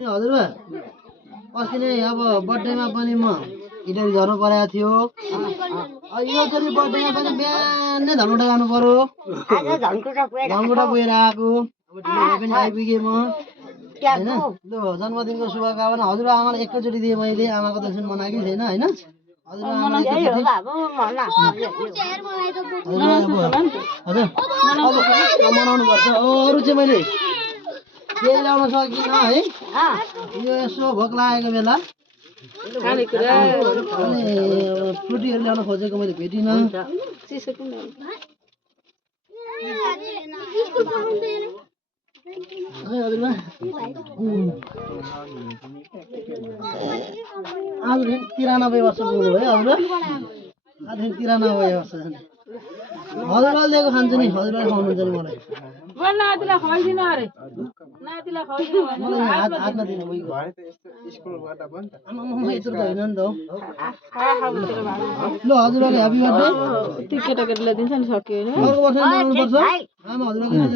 हजुरबा अस्ति नै अब बर्थडेमा पनि म इटरी झर्नु परेको थियो। यो चोटि बर्थडेमा पनि बिहानै धनकुटा जानु पर्यो। धनकुटा पुगेर आएको अब ढिलो पनि आइपुगेँ म होइन। लु जन्मदिनको शुभकामना। हजुरबा आमालाई एकैचोटि दिएँ मैले। आमाको दर्शन मनाएकै छैन होइन। हजुरबा आमालाई एकैचोटि मनाउनु पर्छ। अरू चाहिँ मैले केही ल्याउन सकिनँ है। यो यसो भोक लागेको बेला फ्रुटीहरू ल्याउन खोजेको मैले भेटिनँ। आजदेखि 93 वर्ष पुग्नु भयो हजुर। आजदेखि 93 वर्ष छन्। हजुरबाले दिएको खान्छु नि। हजुरबाले खुवाउनुहुन्छ नि मलाई। मलाई हातमा दिनु यत्रो त होइन नि त हो। ल हजुरबाले ह्याप्पी बर्थडे। त्यो केटाकेटीलाई दिन्छ नि सक्यो अर्को वर्ष मनाउनु पर्छ। आमा हजुरबाले